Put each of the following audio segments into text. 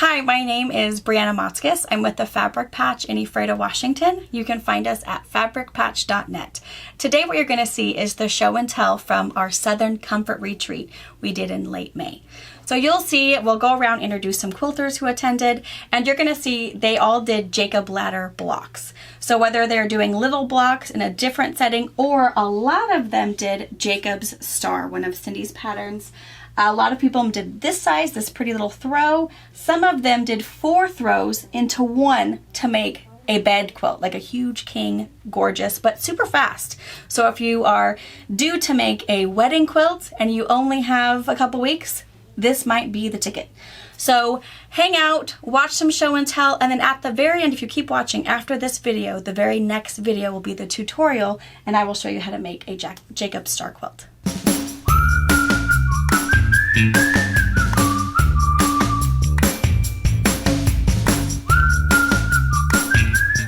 Hi, my name is Brianna Motzkis. I'm with the Fabric Patch in Ephrata, Washington. You can find us at fabricpatch.net. Today what you're going to see is the show and tell from our Southern Comfort Retreat we did in late May. So you'll see, we'll go around, introduce some quilters who attended, and you're going to see they all did Jacob ladder blocks. So whether they're doing little blocks in a different setting, or a lot of them did Jacob's Star, one of Cindy's patterns. A lot of people did this size, this pretty little throw. Some of them did 4 throws into one to make a bed quilt, like a huge king, gorgeous, but super fast. So if you are due to make a wedding quilt and you only have a couple weeks, this might be the ticket. So hang out, watch some show and tell, and then at the very end, if you keep watching after this video, the very next video will be the tutorial, and I will show you how to make a Jacob Star quilt.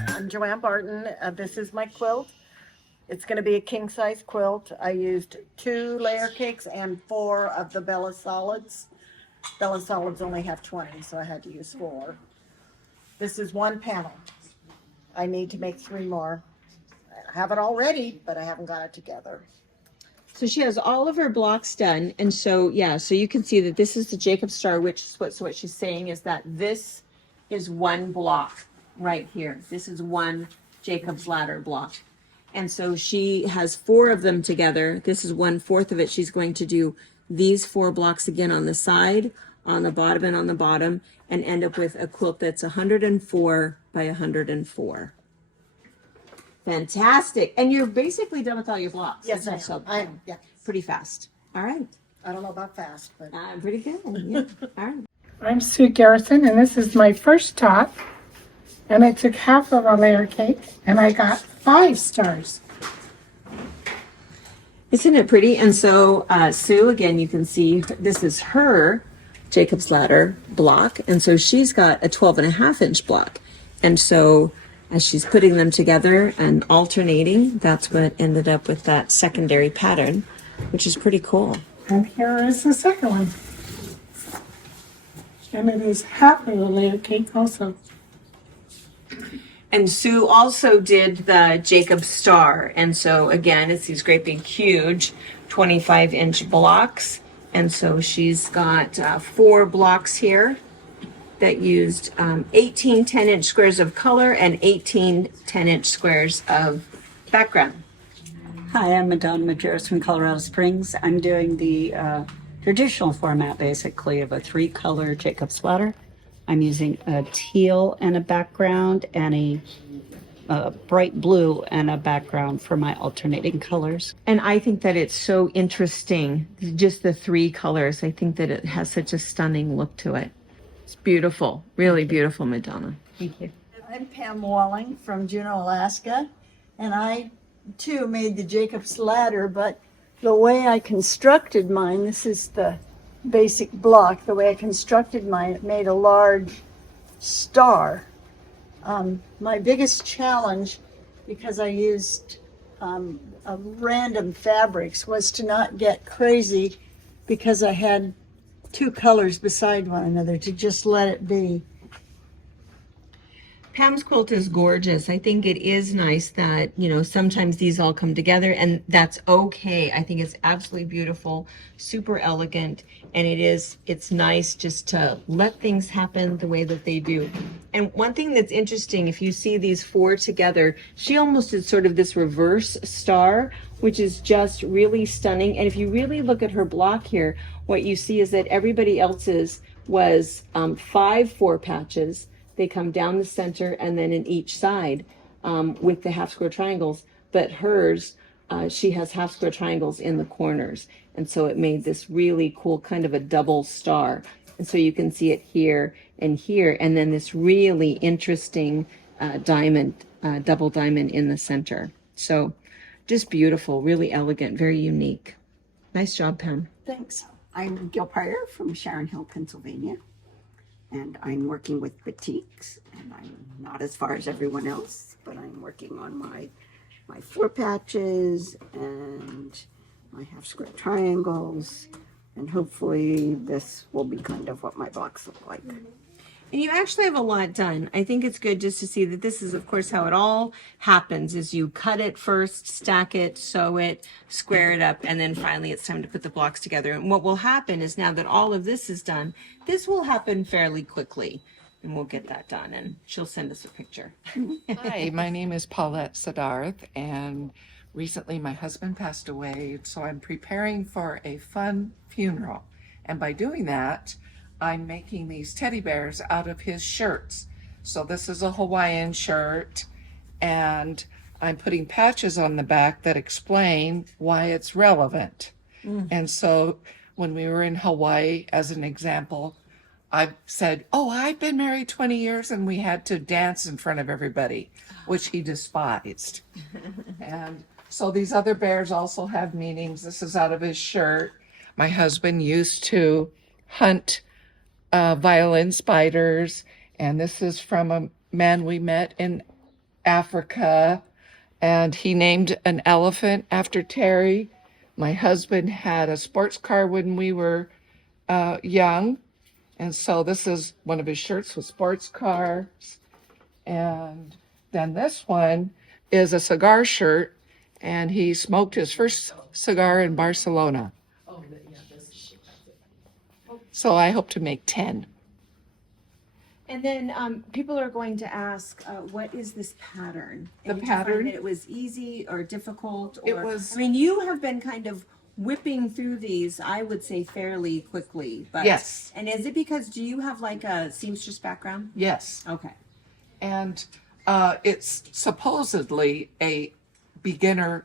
I'm Joanne Barton. This is my quilt. It's going to be a king-size quilt. I used 2 layer cakes and 4 of the Bella Solids. Bella Solids only have 20, so I had to use 4. This is 1 panel. I need to make 3 more. I have it all ready, but I haven't got it together. So she has all of her blocks done, and so yeah, so you can see that this is the Jacob Star, which is what she's saying is that this is 1 block right here. This is 1 Jacob's ladder block, and so she has 4 of them together. This is 1/4 of it. She's going to do these 4 blocks again on the side, on the bottom, and on the bottom, and end up with a quilt that's 104 by 104. Fantastic. And you're basically done with all your blocks. Yes, I am. Yeah. Pretty fast. All right. I don't know about fast, but Pretty good. Yeah. All right. I'm Sue Garrison, and this is my first top. And I took half of a layer cake, and I got 5 stars. Isn't it pretty? And so Sue, again, you can see this is her Jacob's ladder block. And so she's got a 12.5-inch block. And so as she's putting them together and alternating, that's what ended up with that secondary pattern, which is pretty cool. And here is the second one. And it is half of a layer cake also. And Sue also did the Jacob Star. And so again, it's these great big huge 25-inch blocks. And so she's got 4 blocks here that used 18 10-inch squares of color and 18 10-inch squares of background. Hi, I'm Madonna Majerus from Colorado Springs. I'm doing the traditional format, basically, of a 3-color Jacob's ladder. I'm using a teal and a background and a bright blue and a background for my alternating colors. And I think that it's so interesting, just the 3 colors. I think that it has such a stunning look to it. It's beautiful, really beautiful, Madonna. Thank you. I'm Pam Walling from Juneau, Alaska, and I too made the Jacob's ladder, but the way I constructed mine, this is the basic block, the way I constructed mine, it made a large star. My biggest challenge, because I used random fabrics, was to not get crazy because I had 2 colors beside one another, to just let it be. Pam's quilt is gorgeous. I think it is nice that, you know, sometimes these all come together, and that's okay. I think it's absolutely beautiful, super elegant, and it's nice just to let things happen the way that they do. And one thing that's interesting, if you see these 4 together, she almost did sort of this reverse star, which is just really stunning. And if you really look at her block here, what you see is that everybody else's was 5 4 patches. They come down the center and then in each side with the half square triangles. But hers, she has half square triangles in the corners. And so it made this really cool kind of a double star. And so you can see it here, and then this really interesting diamond, double diamond in the center. So just beautiful, really elegant, very unique. Nice job, Pam. Thanks. I'm Gil Pryor from Sharon Hill, Pennsylvania, and I'm working with batiks, and I'm not as far as everyone else, but I'm working on my 4 patches and my half square triangles, and hopefully this will be kind of what my blocks look like. And you actually have a lot done. I think it's good just to see that this is, of course, how it all happens is you cut it first, stack it, sew it, square it up, and then finally it's time to put the blocks together. And what will happen is now that all of this is done, this will happen fairly quickly. And we'll get that done, and she'll send us a picture. Hi, my name is Paulette Siddharth, and recently my husband passed away, so I'm preparing for a fun funeral. And by doing that, I'm making these teddy bears out of his shirts. So this is a Hawaiian shirt, and I'm putting patches on the back that explain why it's relevant. And so when we were in Hawaii, as an example, I said, "Oh, I've been married 20 years," and we had to dance in front of everybody, which he despised. And so these other bears also have meanings. This is out of his shirt. My husband used to hunt violin spiders, and this is from a man we met in Africa, and he named an elephant after Terry. My husband had a sports car when we were young. And so this is one of his shirts with sports cars. And then this one is a cigar shirt, and he smoked his first cigar in Barcelona. So I hope to make 10. And then people are going to ask, what is this pattern? The And did you find pattern? that it was easy or difficult? It Or, was- I mean, you have been kind of whipping through these, I would say, fairly quickly. But, Yes. And is it because, do you have like a seamstress background? Yes. Okay. And it's supposedly a beginner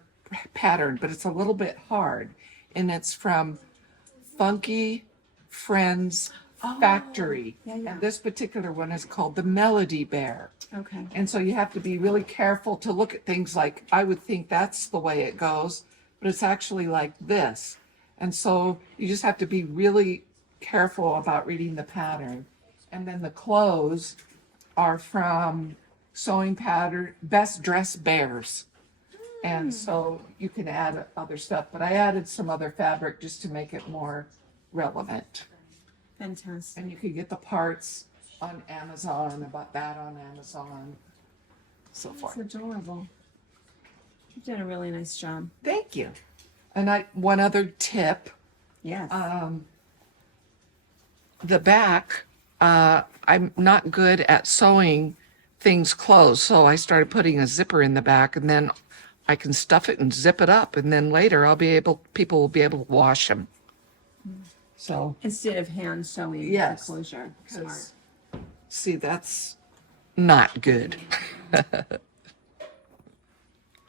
pattern, but it's a little bit hard. And it's from Funky Friends Factory. yeah. And this particular one is called the Melody Bear. Okay. And so you have to be really careful to look at things like, I would think that's the way it goes, but it's actually like this. And so you just have to be really careful about reading the pattern. And then the clothes are from Sewing Pattern, Best Dressed Bears. And so you can add other stuff, but I added some other fabric just to make it more relevant. Fantastic. And you can get the parts on Amazon, I bought that on Amazon, so forth. It's adorable. You've done a really nice job. Thank you. And one other tip, Yes. the back, I'm not good at sewing things closed, so I started putting a zipper in the back, and then I can stuff it and zip it up, and then later people will be able to wash them. So, Instead of hand sewing Yes, the closure. Smart. 'cause, see, that's not good.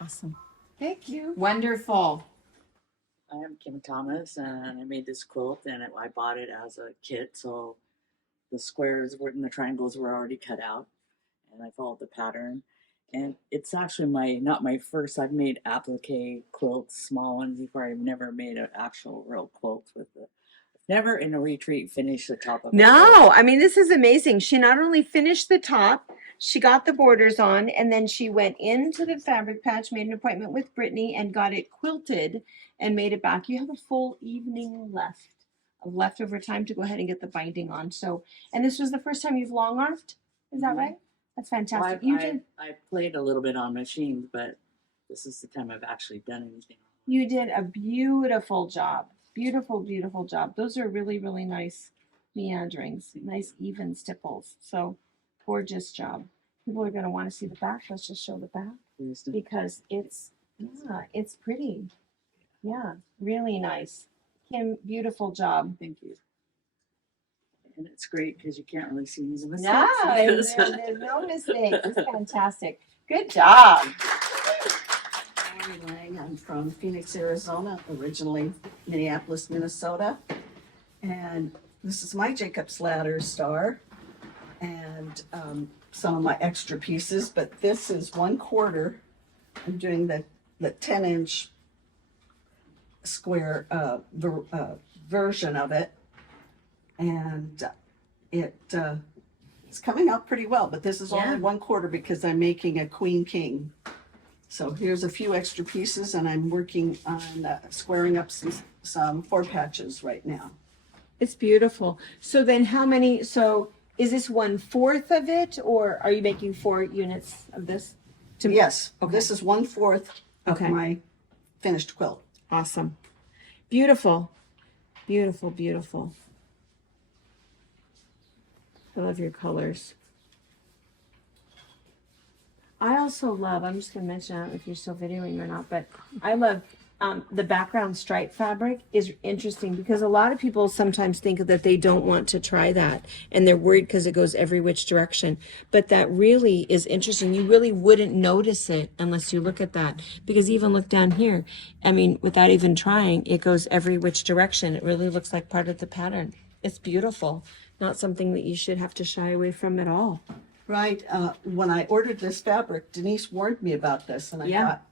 Awesome. Thank you. Wonderful. I am Kim Thomas, and I made this quilt, and I bought it as a kit. So the squares were and the triangles were already cut out, and I followed the pattern. And it's actually not my first. I've made applique quilts, small ones before. I've never made an actual real quilt with it. Never in a retreat finished the top of a quilt. No, I mean, this is amazing. She not only finished the top, she got the borders on, and then she went into the fabric patch, made an appointment with Brittany, and got it quilted and made it back. You have a full evening left of leftover time to go ahead and get the binding on. So, and this was the first time you've long armed? Is that Mhm. right? That's Well, fantastic. You did. I played a little bit on machines, but this is the time I've actually done anything. You did a beautiful job. Beautiful, beautiful job. Those are really, really nice meanderings, nice even stipples. So gorgeous job. People are going to want to see the back. Let's just show the back because it's pretty. Yeah, really nice. Kim, beautiful job. Thank you. And it's great because you can't really see these mistakes. No, because- there's no mistake. It's fantastic. Good job. Mary Lang. I'm from Phoenix, Arizona, originally Minneapolis, Minnesota. And this is my Jacob's Ladder star and some of my extra pieces, but this is 1/4. I'm doing the 10-inch square version of it. And it's coming out pretty well, but this is Yeah. only 1/4 because I'm making a queen king. So here's a few extra pieces, and I'm working on squaring up some 4 patches right now. It's beautiful. So then how many, so Is this 1/4 of it, or are you making 4 units of this? Yes, Okay. this is 1/4 of Okay. my finished quilt. Awesome. Beautiful. Beautiful, beautiful. I love your colors. I also love, I'm just going to mention, I don't know if you're still videoing or not, but I love the background stripe fabric is interesting because a lot of people sometimes think that they don't want to try that and they're worried because it goes every which direction. But that really is interesting. You really wouldn't notice it unless you look at that, because even look down here. I mean, without even trying, it goes every which direction. It really looks like part of the pattern. It's beautiful. Not something that you should have to shy away from at all. Right. When I ordered this fabric, Denise warned me about this, and I thought,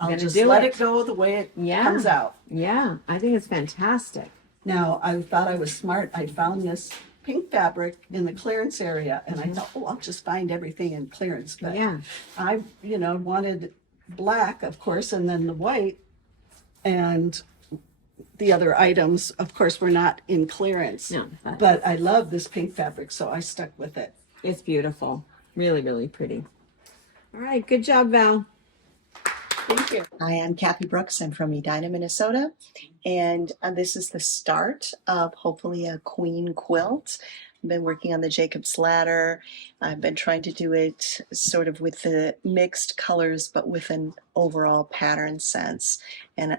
I'll just let it go the way it comes out. Yeah, I think it's fantastic. Now, I thought I was smart. I found this pink fabric in the clearance area, and I thought, oh, I'll just find everything in clearance. But Yeah. I, wanted black, of course, and then the white, and the other items, of course, were not in clearance. No, but I love this pink fabric, so I stuck with it. It's beautiful. Really, really pretty. All right, good job, Val. Thank you. Hi, I'm Kathy Brooks. I'm from Edina, Minnesota, and this is the start of hopefully a queen quilt. I've been working on the Jacob's ladder. I've been trying to do it sort of with the mixed colors, but with an overall pattern sense. And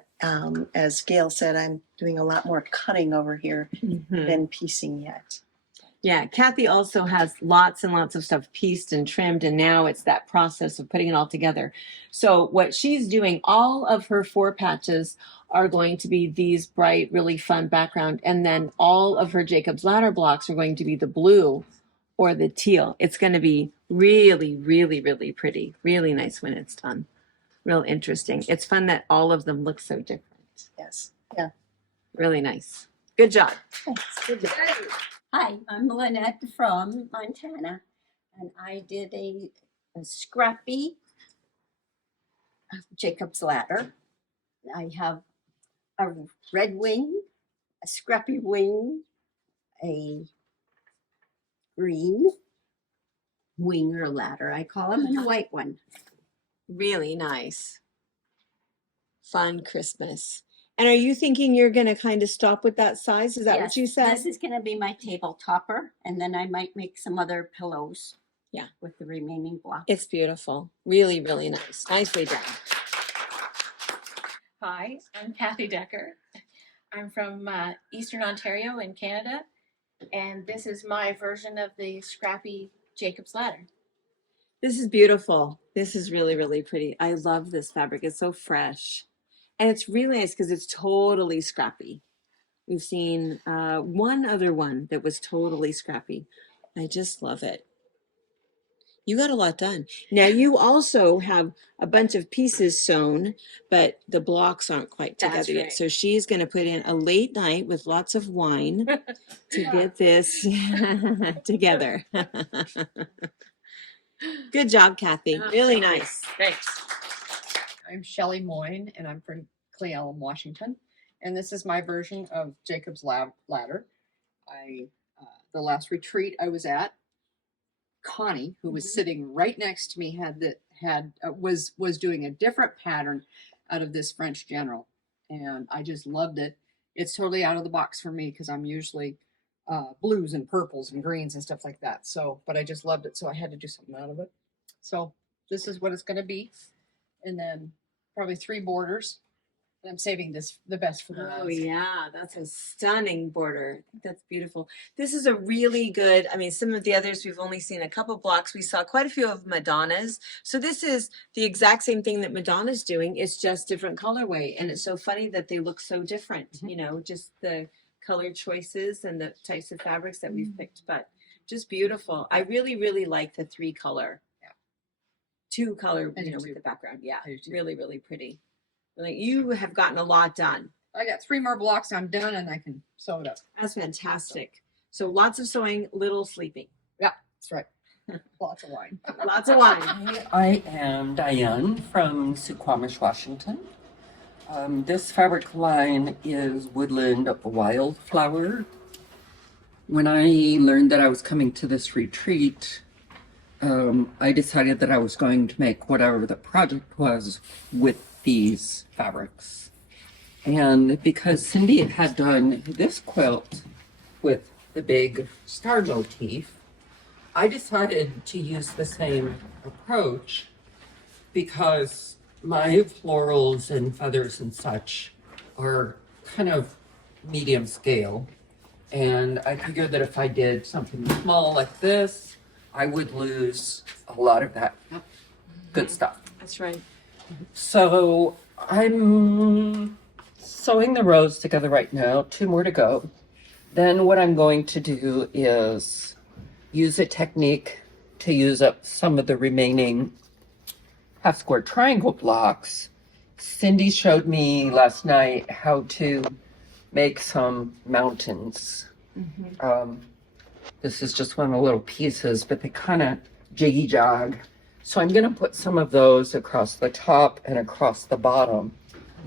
as Gail said, I'm doing a lot more cutting over here than piecing yet. Yeah, Kathy also has lots and lots of stuff pieced and trimmed, and now it's that process of putting it all together. So what she's doing, all of her 4 patches are going to be these bright, really fun background, and then all of her Jacob's Ladder blocks are going to be the blue or the teal. It's going to be really, really, really pretty. Really nice when it's done. Real interesting. It's fun that all of them look so different. Yes. Yeah. Really nice. Good job. Thanks. Good job. Hi, I'm Lynette from Montana, and I did a Scrappy Jacob's Ladder. I have a red wing, a Scrappy wing, a green wing or ladder, I call them, and a white one. Really nice. Fun Christmas. And are you thinking you're going to kind of stop with that size? Is that what you said? This is going to be my table topper, and then I might make some other pillows. Yeah. With the remaining blocks. It's beautiful. Really, really nice. Nicely done. Hi, I'm Kathy Decker. I'm from Eastern Ontario in Canada, and this is my version of the Scrappy Jacob's Ladder. This is beautiful. This is really, really pretty. I love this fabric. It's so fresh. And it's really nice because it's totally scrappy. We've seen one other one that was totally scrappy. I just love it. You got a lot done. Now you also have a bunch of pieces sewn, but the blocks aren't quite together yet. So she's going to put in a late night with lots of wine to get this together. Good job, Kathy. Really nice. Thanks. I'm Shelley Moyne, and I'm from Cle Elum, Washington. And this is my version of Jacob's Ladder. The last retreat I was at, Connie, who was sitting right next to me, was doing a different pattern out of this French general, and I just loved it. It's totally out of the box for me because I'm usually blues and purples and greens and stuff like that. So, but I just loved it, so I had to do something out of it. So this is what it's going to be, and then probably 3 borders. And I'm saving the best for the last. Oh yeah, that's a stunning border. I think that's beautiful. This is a really good, I mean, some of the others we've only seen a couple blocks. We saw quite a few of Madonna's. So this is the exact same thing that Madonna's doing. It's just different colorway. And it's so funny that they look so different, you know, just the color choices and the types of fabrics that we've picked, but just beautiful. I really, really like the 3 color. Yeah. 2 color, you know, with the background. Yeah, really, really pretty. Like you have gotten a lot done. I got 3 more blocks. I'm done, and I can sew it up. That's fantastic. So lots of sewing, little sleeping. Yeah, that's right. Lots of wine. Lots of wine. I am Diane from Suquamish, Washington. This fabric line is Woodland Wildflower when I learned that I was coming to this retreat, I decided that I was going to make whatever the project was with these fabrics. And because Cindy had done this quilt with the big star motif, I decided to use the same approach because my florals and feathers and such are kind of medium scale. And I figured that if I did something small like this, I would lose a lot of that good stuff. That's right. So I'm sewing the rows together right now, 2 more to go. Then what I'm going to do is use a technique to use up some of the remaining half square triangle blocks. Cindy showed me last night how to make some mountains. This is just one of the little pieces, but they kind of jiggy jog. So I'm going to put some of those across the top and across the bottom.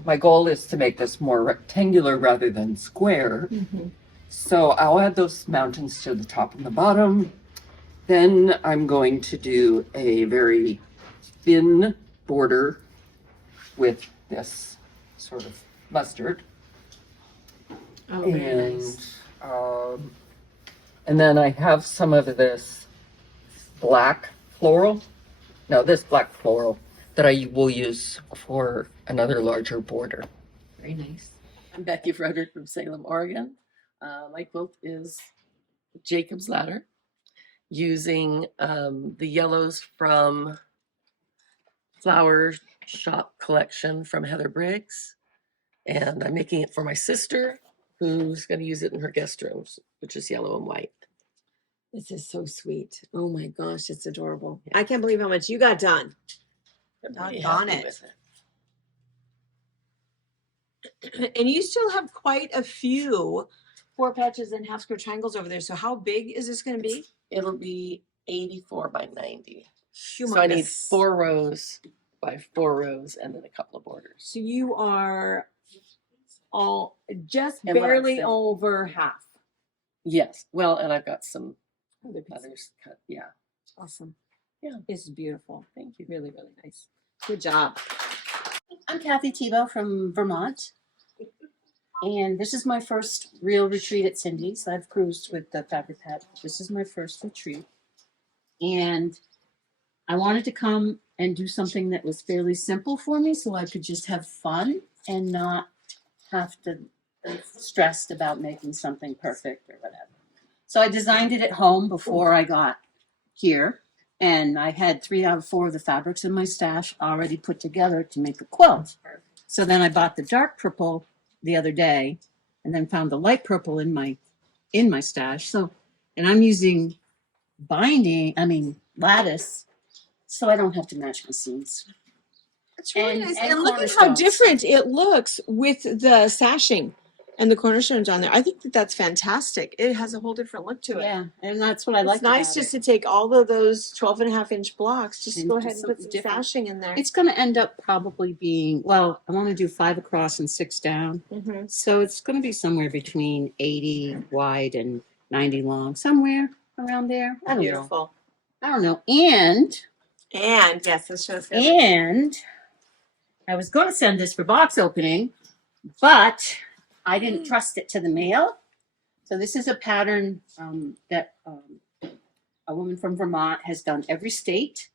My goal is to make this more rectangular rather than square. So I'll add those mountains to the top and the bottom. Then I'm going to do a very thin border with this sort of mustard. And then I have some of this black floral. No, this black floral that I will use for another larger border. Very nice. I'm Becky Frederick from Salem, Oregon. My quilt is Jacob's Ladder, using the yellows from Flower Shop collection from Heather Briggs. And I'm making it for my sister, who's going to use it in her guest rooms, which is yellow and white. This is so sweet. Oh my gosh, it's adorable. I can't believe how much you got done. I'm really Doggone happy it. with it. And you still have quite a few 4 patches and half square triangles over there. So how big is this going to be? It'll be 84 by 90. Humongous. So I need 4 rows by 4 rows and then a couple of borders. So you are all just And what I'm barely saying- over half. Yes. Well, and I've got some Other pieces. others cut. Yeah. Awesome. Yeah. This is beautiful. Thank you. Really, really nice. Good job. I'm Kathy Tebow from Vermont. And this is my first real retreat at Cindy's. I've cruised with the Fabric Patch. This is my first retreat. And I wanted to come and do something that was fairly simple for me so I could just have fun and not have to be stressed about making something perfect or whatever. So I designed it at home before I got here. And I had 3 out of 4 of the fabrics in my stash already put together to make a quilt. So then I bought the dark purple the other day and then found the light purple in my stash. So, and I'm using lattice, so I don't have to match my seams. That's really nice. and And look at how cornerstones. different it looks with the sashing and the cornerstones on there. I think that that's fantastic. It has a whole different look to it. Yeah, and that's what I like. It's nice just to take all of those 12.5-inch blocks, just And go do ahead and put some something different. sashing in there. It's going to end up probably being, well, I want to do 5 across and 6 down. Mhm. So it's going to be somewhere between 80 wide and 90 long, somewhere around there. I don't know. Beautiful. I don't know. And Yes, this shows. And I was going to send this for box opening, but I didn't trust it to the mail. So this is a pattern that a woman from Vermont has done every state,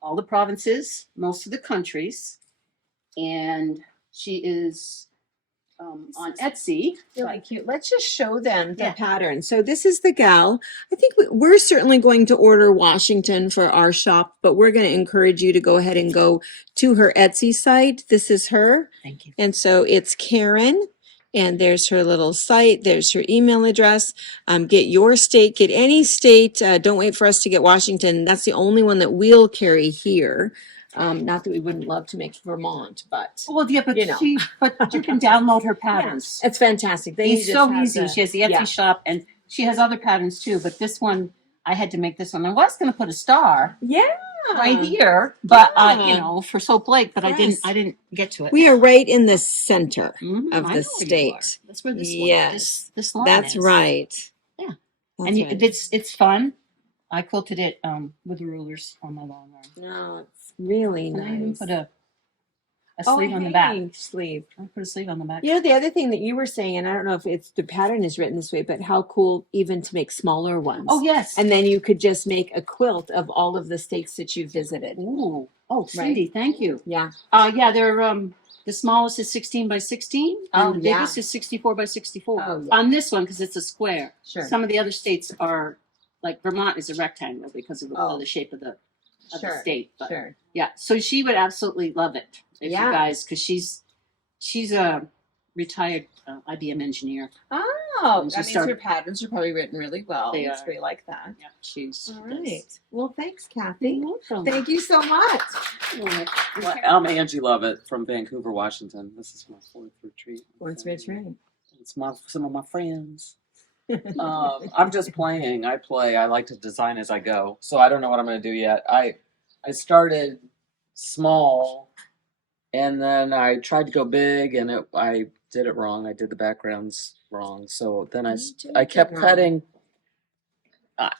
all the provinces, most of the countries. And she is on Etsy. Really cute. Let's just show them the Yeah. pattern. So this is the gal. I think we're certainly going to order Washington for our shop, but we're going to encourage you to go ahead and go to her Etsy site. This is her. Thank you. And so it's Karen. And there's her little site. There's her email address. Get your state. Get any state. Don't wait for us to get Washington. That's the only one that we'll carry here. Not that we wouldn't love to make Vermont, but Well, yeah, but you know. but you can download her patterns. it's fantastic. Then It's you so just have easy. the- She has the Etsy yeah. shop, and she has other patterns too. But this one, I had to make this one. I was going to put a star Yeah. right here, but Yeah. for Soap Lake, but Yes. I didn't get to it. We are right in the center Mhm, of I the know where you state. are. That's where this Yes. one, this line That's is. right. And it's fun. I quilted it with rulers on my long arm. No, it's really And nice. I even put a sleeve on the back. Sleeve. I put a sleeve on the back. You know, the other thing that you were saying, and I don't know if it's the pattern is written this way, but how cool even to make smaller ones. Oh, yes. And then you could just make a quilt of all of the states that you visited. Ooh. Oh, Cindy, thank you. Yeah. Yeah, they're the smallest is 16 by 16, and the biggest is 64 by 64. Oh, yeah. On this one, because it's a square. Sure. Some of the other states are, like Vermont is a rectangle because of the shape of the state. But Sure. yeah, so she would absolutely love it if you guys, because she's a retired IBM engineer. Oh, And that she means her patterns are probably written really well. They It's are. great like that. Yeah, she's All right. Well, thanks, Kathy. You're welcome. Thank you so much. Well, I'm Angie Lovett from Vancouver, Washington. This is my fourth retreat. What's retreat? It's some of my friends. I'm just playing. I play. I like to design as I go. So I don't know what I'm going to do yet. I started small, and then I tried to go big, and I did it wrong. I did the backgrounds wrong. So then I kept cutting.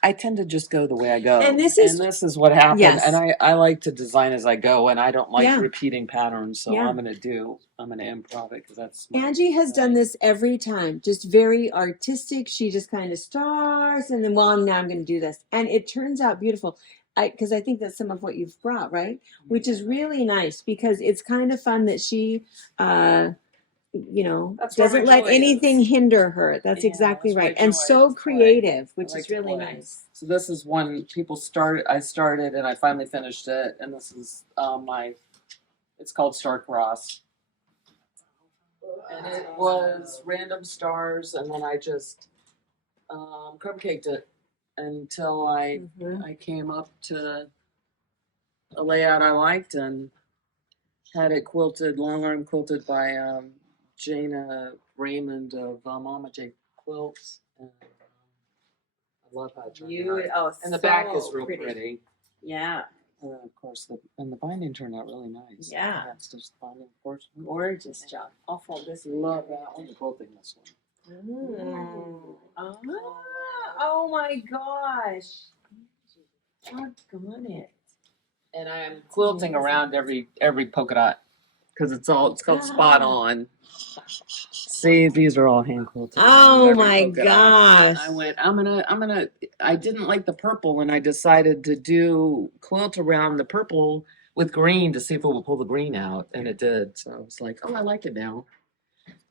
I tend to just go the way I go, And this is what happened. Yes. And I like to design as I go, and I don't like Yeah. repeating patterns. So Yeah. I'm gonna improv it because that's Angie has done this every time, just very artistic. She just kind of starts and then, well, now I'm going to do this. And it turns out beautiful. Because I think that's some of what you've brought, right? Which is really nice because it's kind of fun that she, That's where doesn't my let joy anything is. hinder her. That's Yeah, exactly that's my right. And joy, so is play. creative, I which like is to really play. nice. So this is one I started and I finally finished it, and this is it's called Star Cross. And it was random stars, and then I just cupcaked it until I came up to a layout I liked and had it quilted, long arm quilted by Jana Raymond of Mama J Quilts. And, I love how it turned out. And the back is real pretty. Yeah. Of course, the binding turned out really nice. Yeah. That's just the binding portion. Gorgeous job. I'll fold this. Love that one. I'm quilting this one. Oh my gosh. Doggone it. And I'm quilting around every polka dot because it's called spot on. See, these are all hand quilted. Oh Every my polka dot. gosh. I went, I didn't like the purple, and I decided to do quilt around the purple with green to see if it would pull the green out, and it did. So I was like, oh, I like it now.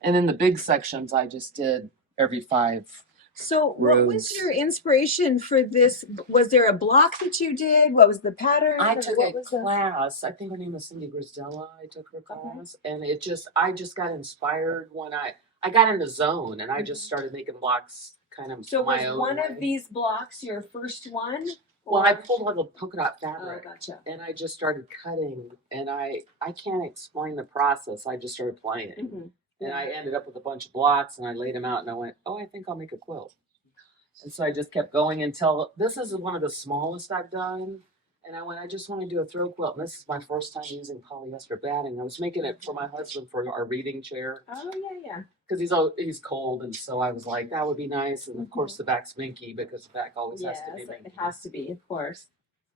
And then the big sections I just did every 5 So what was rows. your inspiration for this? Was there a block that you did? What was the pattern? I Or took what a was the- class. I think her name is Cindy Grisdella. I took her class, and I just got inspired when I got in the zone, and I just started making blocks kind of So my was own one way. of these blocks your first one? Well, I Or- pulled like a polka dot fabric, gotcha. and I just started cutting, and I can't explain the process. I just started playing, Mhm. and I ended up with a bunch of blocks, and I laid them out, and I went, oh, I think I'll make a quilt. And so I just kept going until this is one of the smallest I've done. And I went, I just want to do a throw quilt. And this is my first time using polyester batting. I was making it for my husband for our reading chair Oh yeah. because he's cold. And so I was like, that would be nice. And of course, the back's minky because the back always has to be minky. It has to be, of course.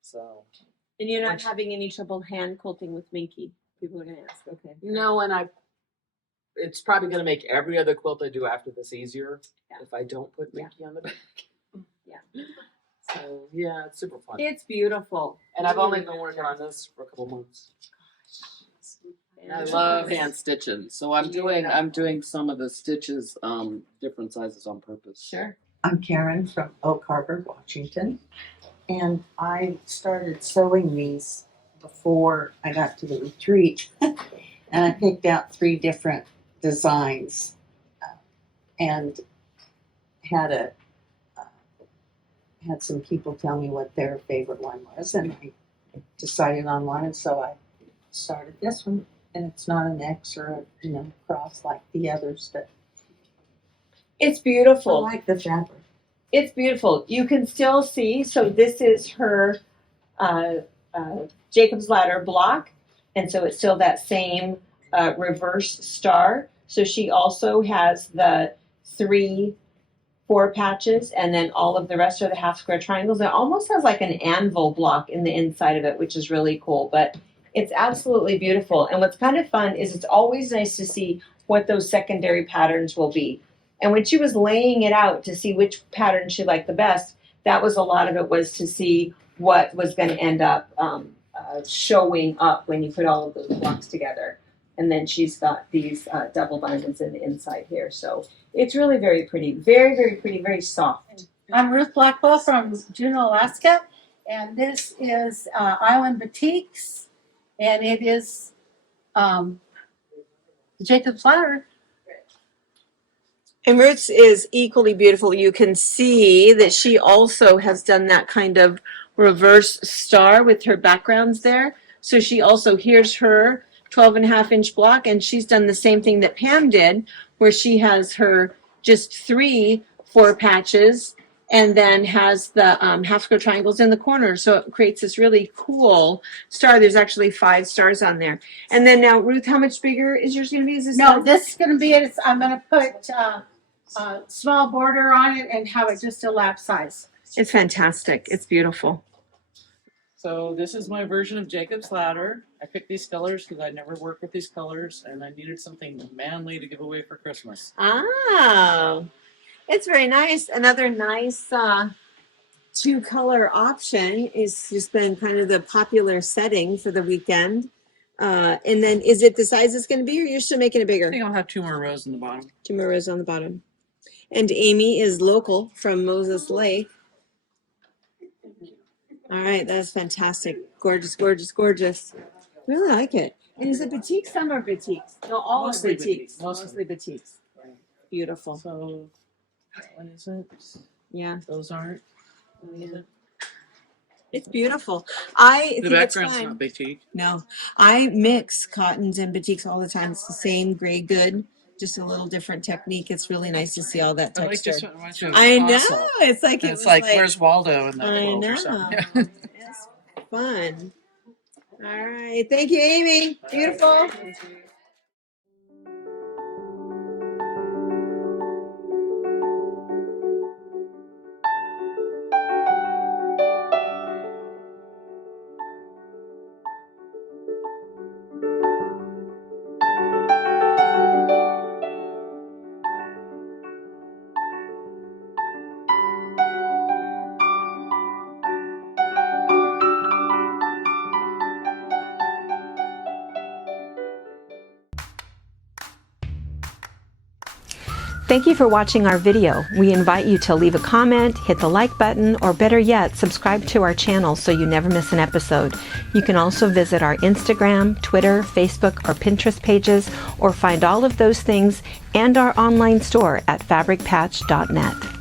So, And you're not having any trouble hand quilting with Minky? People are gonna ask. Okay. no, and it's probably going to make every other quilt I do after this easier if I don't put minky on the back. Yeah. So, yeah, it's super fun. It's beautiful. And I've only been working on this for a couple months. And I love hand stitching. So I'm doing some of the stitches different sizes on purpose. Sure. I'm Karen from Oak Harbor, Washington, and I started sewing these before I got to the retreat, and I picked out 3 different designs and had some people tell me what their favorite one was, and I decided on one, and so I started this one. And it's not an X or a cross like the others, but It's beautiful. I like the fabric. It's beautiful. You can still see. So this is her Jacob's Ladder block, and so it's still that same reverse star. So she also has the 3 4 patches, and then all of the rest are the half square triangles. It almost has like an anvil block in the inside of it, which is really cool, but it's absolutely beautiful. And what's kind of fun is it's always nice to see what those secondary patterns will be. And when she was laying it out to see which pattern she liked the best, that was a lot of it, was to see what was going to end up showing up when you put all of those blocks together. And then she's got these double diamonds in the inside here. So it's really very pretty. Very, very pretty, very soft. I'm Ruth Blackwell from Juneau, Alaska, and this is Island Batiks, and it is Jacob's Ladder. And Ruth's is equally beautiful. You can see that she also has done that kind of reverse star with her backgrounds there. So she also, here's her 12.5-inch block, and she's done the same thing that Pam did, where she has her just 3 4 patches and then has the half square triangles in the corner. So it creates this really cool star. There's actually 5 stars on there. And then now, Ruth, how much bigger is yours going to be? Is this No, done? this is going to be it. I'm going to put a small border on it and have it just a lap size. It's fantastic. It's beautiful. So this is my version of Jacob's Ladder. I picked these colors because I never worked with these colors, and I needed something manly to give away for Christmas. Oh, it's very nice. Another nice 2-color option is just been kind of the popular setting for the weekend. And then, is it the size it's going to be, or you're still making it bigger? I think I'll have 2 more rows in the bottom. 2 more rows on the bottom. And Amy is local from Moses Lake. All right, that's fantastic. Gorgeous, gorgeous, gorgeous. Really like it. And is it batiks? Some are batiks. No, all Mostly are batiks. batiks. Mostly batiks. Beautiful. So, what is it? Yeah. Those aren't. It's beautiful. I The think it's background's fine. not batik. No, I mix cottons and batiks all the time. It's the same gray good, just a little different technique. It's really nice to see all that I like texture. this one. Reminds me of I know. Picasso. It's like And it it's was like, where's Waldo in that I quilt know. or something? It's fun. All right. Thank you, Amy. Beautiful. Thank you for watching our video. We invite you to leave a comment, hit the like button, or better yet, subscribe to our channel so you never miss an episode. You can also visit our Instagram, Twitter, Facebook, or Pinterest pages, or find all of those things and our online store at fabricpatch.net.